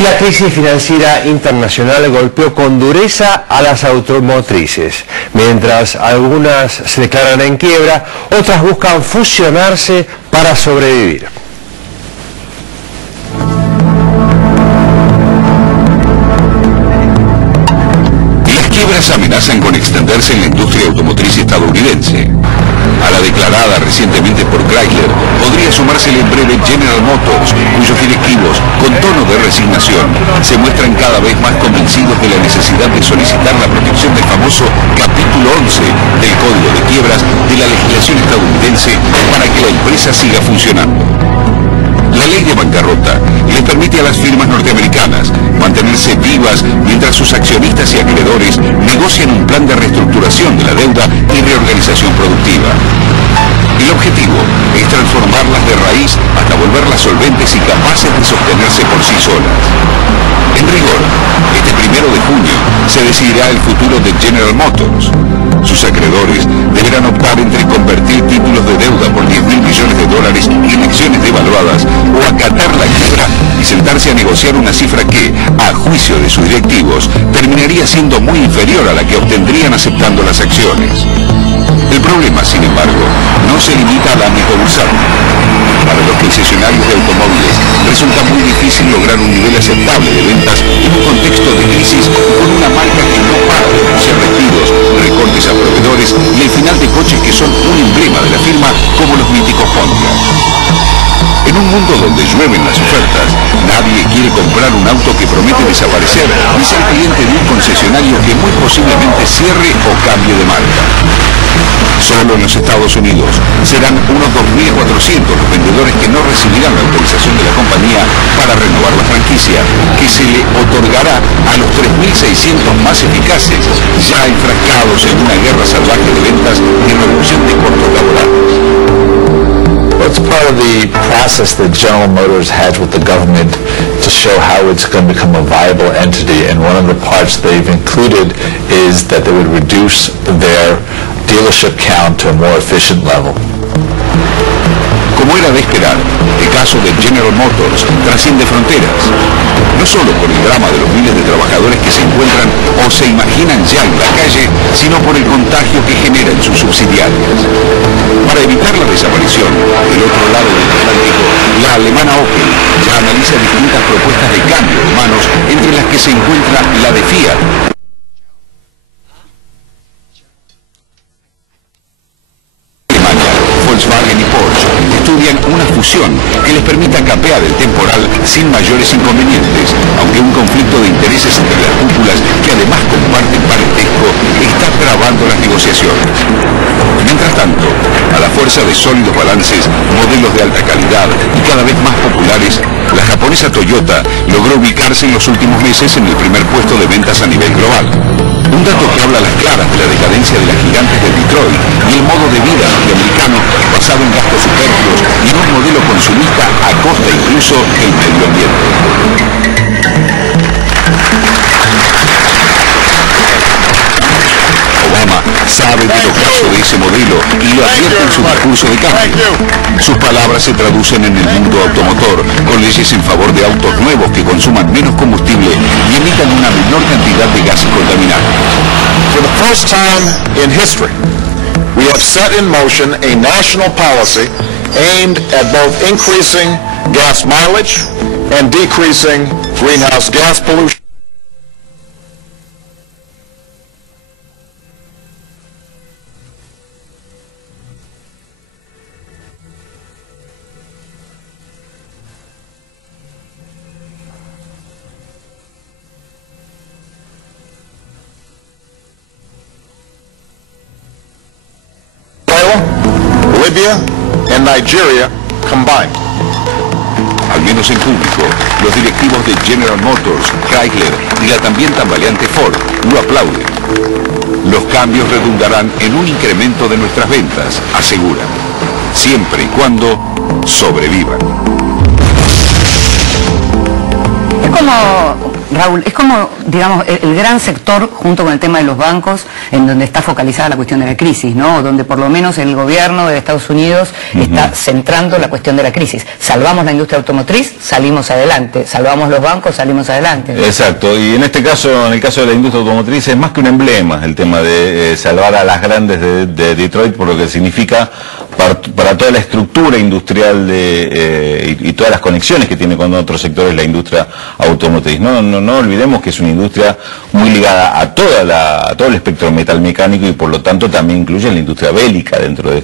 Y la crisis financiera internacional golpeó con dureza a las automotrices. Mientras algunas se declaran en quiebra, otras buscan fusionarse para sobrevivir. Las quiebras amenazan con extenderse en la industria automotriz estadounidense. A la declarada recientemente por Chrysler, podría sumársele en breve General Motors, cuyos directivos, con tono de resignación, se muestran cada vez más convencidos de la necesidad de solicitar la protección del famoso capítulo 11 del Código de Quiebras de la legislación estadounidense para que la empresa siga funcionando. La ley de bancarrota le permite a las firmas norteamericanas mantenerse vivas mientras sus accionistas y acreedores negocian un plan de reestructuración de la deuda y reorganización productiva. El objetivo es transformarlas de raíz hasta volverlas solventes y capaces de sostenerse por sí solas. En rigor, este 1 de junio se decidirá el futuro de General Motors. Sus acreedores deberán optar entre convertir títulos de deuda por $10.000 millones en acciones devaluadas o acatar la quiebra y sentarse a negociar una cifra que, a juicio de sus directivos, terminaría siendo muy inferior a la que obtendrían aceptando las acciones. El problema, sin embargo, no se limita al ámbito bursátil. Para los concesionarios de automóviles resulta muy difícil lograr un nivel aceptable de ventas en un contexto de crisis con una marca que no para de anunciar despidos, recortes a proveedores y el final de coches que son un emblema de la firma como los míticos Pontiac. En un mundo donde llueven las ofertas, nadie quiere comprar un auto que promete desaparecer y ser cliente de un concesionario que muy posiblemente cierre o cambie de marca. Solo en los Estados Unidos serán unos 2.400 los vendedores que no recibirán la autorización de la compañía para renovar la franquicia, que se le otorgará a los 3.600 más eficaces, ya enfrascados en una guerra salvaje de ventas y reducción de costos laborales. Well, it's part of the process that General Motors has with the government to show how it's going to become a viable entity, and one of the parts they've included is that they would reduce their dealership count to a more efficient level. Como era de esperar, el caso de General Motors trasciende fronteras, no solo por el drama de los miles de trabajadores que se encuentran o se imaginan ya en la calle, sino por el contagio que genera en sus subsidiarias. Para evitar la desaparición, del otro lado del Atlántico, la alemana Opel ya analiza distintas propuestas de cambio de manos, entre las que se encuentra la de Fiat. Volkswagen y Porsche estudian una fusión que les permita capear el temporal sin mayores inconvenientes, aunque un conflicto de intereses entre las cúpulas, que además comparten parentesco, está trabando las negociaciones. Mientras tanto, a la fuerza de sólidos balances, modelos de alta calidad y cada vez más populares, la japonesa Toyota logró ubicarse en los últimos meses en el primer puesto de ventas a nivel global. Un dato que habla a las claras de la decadencia de las gigantes de Detroit y el modo de vida norteamericano basado en gastos superfluos y en un modelo consumista a costa incluso del medio ambiente. Obama sabe del ocaso de ese modelo y lo advierte en su discurso de cambio. Sus palabras se traducen en el mundo automotor, con leyes en favor de autos nuevos que consuman menos combustible y emitan una menor cantidad de gases contaminantes. For the first time in history, we have set in motion a national policy aimed at both increasing gas mileage and decreasing greenhouse gas pollution. Libya and Nigeria combined. Al menos en público, los directivos de General Motors, Chrysler y la también tambaleante Ford lo aplauden. Los cambios redundarán en un incremento de nuestras ventas, aseguran, siempre y cuando sobrevivan. Es como Raúl, es como, digamos, el gran sector, junto con el tema de los bancos, en donde está focalizada la cuestión de la crisis, ¿no? Donde por lo menos el gobierno de Estados Unidos está centrando la cuestión de la crisis. Salvamos la industria automotriz, salimos adelante. Salvamos los bancos, salimos adelante. Exacto, y en este caso, en el caso de la industria automotriz, es más que un emblema el tema de salvar a las grandes de Detroit, por lo que significa para toda la estructura industrial y todas las conexiones que tiene con otros sectores la industria automotriz. No olvidemos que es una industria muy ligada a todo el espectro metalmecánico y por lo tanto también incluye la industria bélica dentro de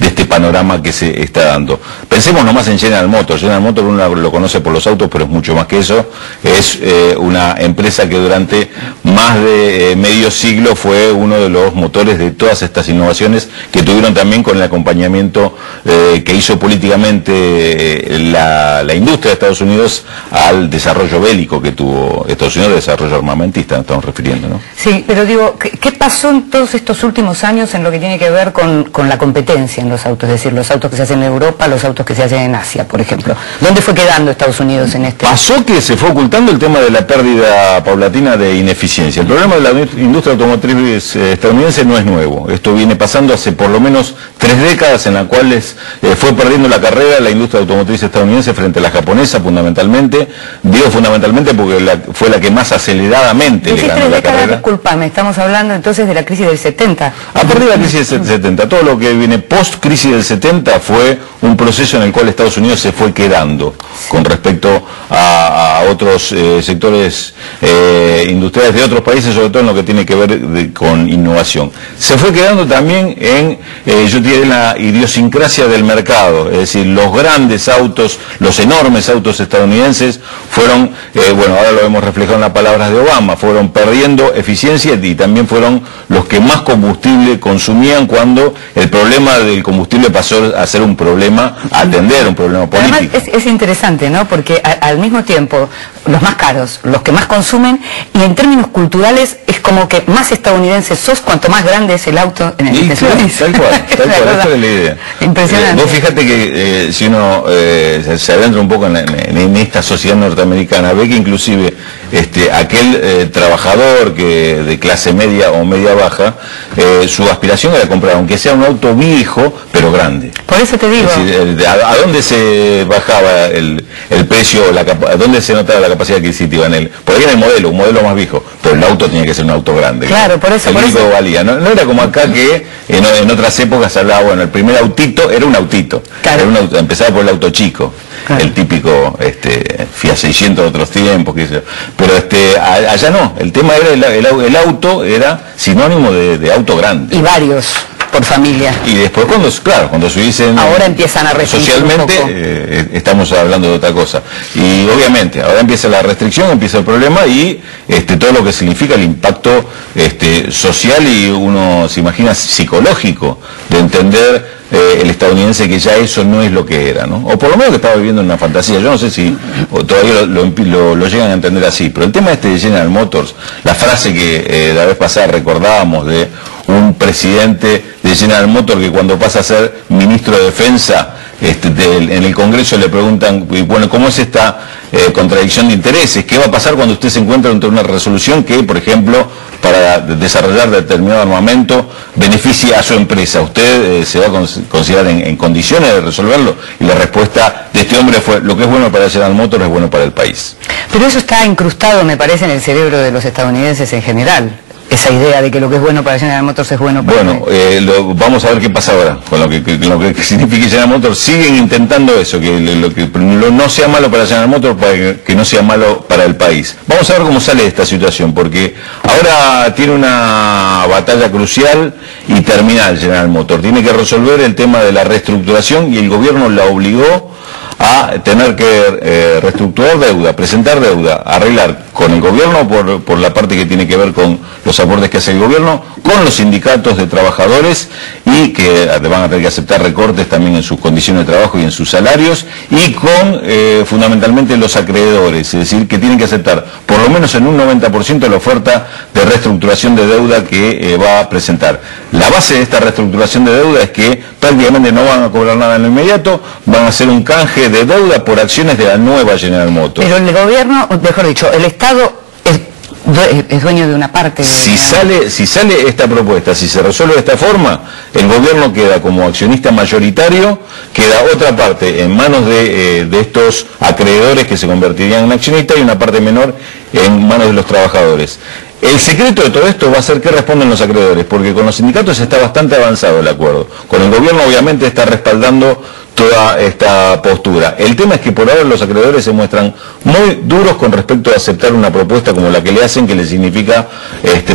este panorama que se está dando. Pensemos nomás en General Motors. General Motors uno lo conoce por los autos, pero es mucho más que eso. Es una empresa que durante más de medio siglo fue uno de los motores de todas estas innovaciones que tuvieron también con el acompañamiento que hizo políticamente la industria de Estados Unidos al desarrollo bélico que tuvo Estados Unidos, desarrollo armamentista, nos estamos refiriendo, ¿no? Sí, pero digo, ¿qué pasó en todos estos últimos años en lo que tiene que ver con la competencia en los autos? Es decir, los autos que se hacen en Europa, los autos que se hacen en Asia, por ejemplo. ¿Dónde fue quedando Estados Unidos en este? Pasó que se fue ocultando el tema de la pérdida paulatina de ineficiencia. El problema de la industria automotriz estadounidense no es nuevo. Esto viene pasando hace por lo menos 3 décadas en las cuales fue perdiendo la carrera la industria automotriz estadounidense frente a la japonesa fundamentalmente. Digo fundamentalmente porque fue la que más aceleradamente le ganó la carrera. Disculpame, estamos hablando entonces de la crisis del 70. A partir de la crisis del 70, todo lo que viene post-crisis del 70 fue un proceso en el cual Estados Unidos se fue quedando con respecto a otros sectores industriales de otros países, sobre todo en lo que tiene que ver con innovación. Se fue quedando también en, yo diría, la idiosincrasia del mercado, es decir, los grandes autos, los enormes autos estadounidenses fueron, bueno, ahora lo hemos reflejado en las palabras de Obama, fueron perdiendo eficiencia y también fueron los que más combustible consumían cuando el problema del combustible pasó a ser un problema a atender, un problema político. Además es interesante, ¿no? Porque al mismo tiempo los más caros, los que más consumen, y en términos culturales es como que más estadounidenses sos cuanto más grande es el auto en el que subís. Tal cual, esta es la idea. Impresionante. Vos fíjate que si uno se adentra un poco en esta sociedad norteamericana, ve que inclusive aquel trabajador que de clase media o media baja, su aspiración era comprar, aunque sea un auto viejo, pero grande. Por eso te digo. Es decir, ¿a dónde se bajaba el precio, ¿a dónde se notaba la capacidad adquisitiva? Por ahí en el modelo, un modelo más viejo, pero el auto tenía que ser un auto grande. Claro, por eso. El único que valía. No era como acá que en otras épocas se hablaba, bueno, el primer autito era un autito. Claro. Era un auto, empezaba por el auto chico. Claro. El típico Fiat 600 de otros tiempos, qué sé yo. Pero allá no, el tema era el auto era sinónimo de auto grande. Y varios por familia. Y después cuando subís ahora empiezan a restringir socialmente estamos hablando de otra cosa. Y obviamente ahora empieza la restricción, empieza el problema y todo lo que significa el impacto social y uno se imagina psicológico de entender el estadounidense que ya eso no es lo que era, ¿no? O por lo menos que estaba viviendo en una fantasía. Yo no sé si todavía lo llegan a entender así, pero el tema de General Motors, la frase que la vez pasada recordábamos de un presidente de General Motors que cuando pasa a ser ministro de Defensa en el Congreso le preguntan, bueno, ¿cómo es esta contradicción de intereses? ¿Qué va a pasar cuando usted se encuentra ante una resolución que, por ejemplo, para desarrollar determinado armamento beneficia a su empresa? ¿Usted se va a considerar en condiciones de resolverlo? Y la respuesta de este hombre fue, lo que es bueno para General Motors es bueno para el país. Pero eso está incrustado, me parece, en el cerebro de los estadounidenses en general. Esa idea de que lo que es bueno para General Motors es bueno para... Bueno, vamos a ver qué pasa ahora con lo que significa General Motors. Siguen intentando eso, que no sea malo para General Motors, para que no sea malo para el país. Vamos a ver cómo sale esta situación, porque ahora tiene una batalla crucial y terminal General Motors. Tiene que resolver el tema de la reestructuración y el gobierno la obligó a tener que reestructurar deuda, presentar deuda, arreglar con el gobierno por la parte que tiene que ver con los aportes que hace el gobierno, con los sindicatos de trabajadores y que van a tener que aceptar recortes también en sus condiciones de trabajo y en sus salarios, y con fundamentalmente los acreedores, es decir, que tienen que aceptar por lo menos en un 90% la oferta de reestructuración de deuda que va a presentar. La base de esta reestructuración de deuda es que prácticamente no van a cobrar nada en lo inmediato, van a hacer un canje de deuda por acciones de la nueva General Motors. Pero el gobierno, mejor dicho, el Estado es dueño de una parte. Si sale esta propuesta, si se resuelve de esta forma, el gobierno queda como accionista mayoritario, queda otra parte en manos de estos acreedores que se convertirían en accionistas y una parte menor en manos de los trabajadores. El secreto de todo esto va a ser qué responden los acreedores, porque con los sindicatos está bastante avanzado el acuerdo. Con el gobierno obviamente está respaldando toda esta postura. El tema es que por ahora los acreedores se muestran muy duros con respecto a aceptar una propuesta como la que le hacen, que le significa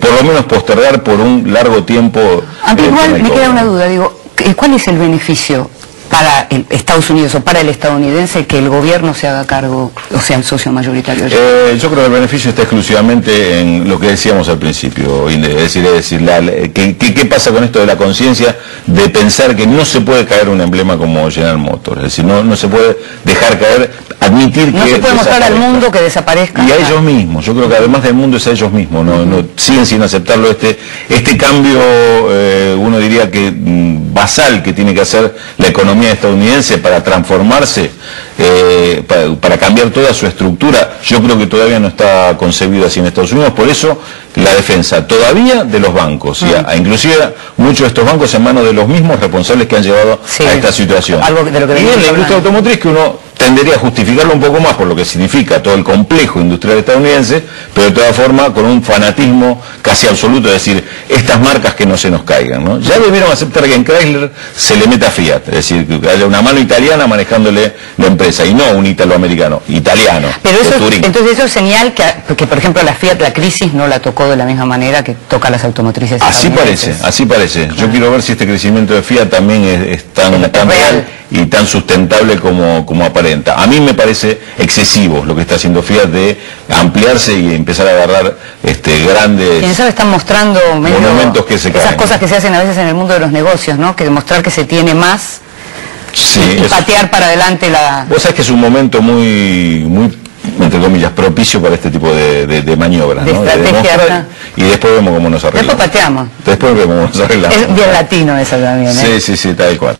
por lo menos postergar por un largo tiempo. A mí igual me queda una duda, digo, ¿cuál es el beneficio para Estados Unidos o para el estadounidense que el gobierno se haga cargo, o sea, el socio mayoritario? Yo creo que el beneficio está exclusivamente en lo que decíamos al principio, es decir, ¿qué pasa con esto de la conciencia de pensar que no se puede caer un emblema como General Motors? Es decir, no se puede dejar caer, admitir que no se puede mostrar al mundo que desaparezca. Y a ellos mismos, yo creo que además del mundo es a ellos mismos, no siguen sin aceptarlo este cambio, uno diría que basal que tiene que hacer la economía estadounidense para transformarse, para cambiar toda su estructura. Yo creo que todavía no está concebido así en Estados Unidos, por eso la defensa todavía de los bancos, inclusive muchos de estos bancos en manos de los mismos responsables que han llevado a esta situación. Y en la industria automotriz, que uno tendería a justificarlo un poco más por lo que significa todo el complejo industrial estadounidense, pero de todas formas con un fanatismo casi absoluto, es decir, estas marcas que no se nos caigan, ¿no? Ya debieron aceptar que en Chrysler se le meta Fiat, es decir, que haya una mano italiana manejándole la empresa y no un italoamericano, italiano. Pero entonces eso es señal que, por ejemplo, la Fiat, la crisis no la tocó de la misma manera que toca las automotrices. Así parece. Yo quiero ver si este crecimiento de Fiat también es tan real y tan sustentable como aparenta. A mí me parece excesivo lo que está haciendo Fiat de ampliarse y empezar a agarrar grandes... Quién sabe, están mostrando monumentos que se caen. Esas cosas que se hacen a veces en el mundo de los negocios, ¿no? Que demostrar que se tiene más y patear para adelante la... Vos sabés que es un momento muy entre comillas, propicio para este tipo de maniobras, ¿no? Y después vemos cómo nos arreglamos. Después pateamos. Después vemos cómo nos arreglamos. Es bien latino eso también, ¿eh? Sí, tal cual.